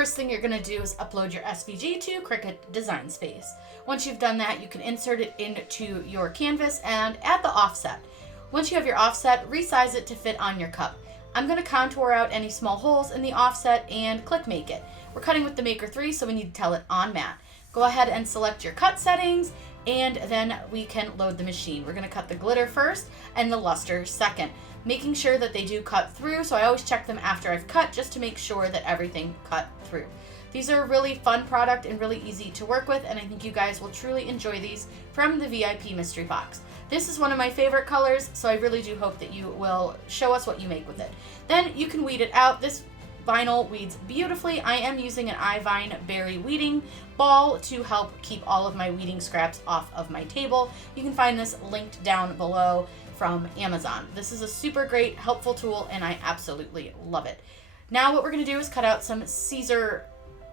First thing you're going to do is upload your SVG to CRICUT Design Space. Once you've done that, you can insert it into your canvas and add the offset. Once you have your offset, resize it to fit on your cup. I'm going to contour out any small holes in the offset and click Make It. We're cutting with the Maker 3, so we need to tell it on mat. Go ahead and select your cut settings, and then we can load the machine. We're going to cut the glitter first and the luster second, making sure that they do cut through. So I always check them after I've cut just to make sure that everything cut through. These are a really fun product and really easy to work with, and I think you guys will truly enjoy these from the VIP mystery box. This is one of my favorite colors, so I really do hope that you will show us what you make with it. Then you can weed it out. This vinyl weeds beautifully. I am using an iVine berry weeding ball to help keep all of my weeding scraps off of my table. You can find this linked down below from Amazon. This is a super great, helpful tool, and I absolutely love it. Now what we're going to do is cut out some Caesar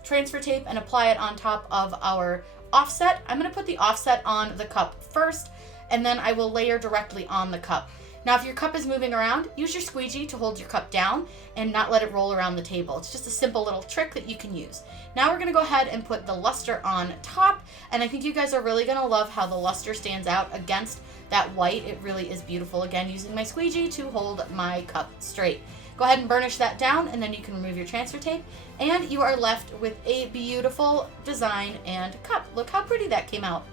transfer tape and apply it on top of our offset. I'm going to put the offset on the cup first, and then I will layer directly on the cup. Now, if your cup is moving around, use your squeegee to hold your cup down and not let it roll around the table. It's just a simple little trick that you can use. Now we're going to go ahead and put the luster on top, and I think you guys are really going to love how the luster stands out against that white. It really is beautiful. Again, using my squeegee to hold my cup straight. Go ahead and burnish that down, and then you can remove your transfer tape, and you are left with a beautiful design and cup. Look how pretty that came out.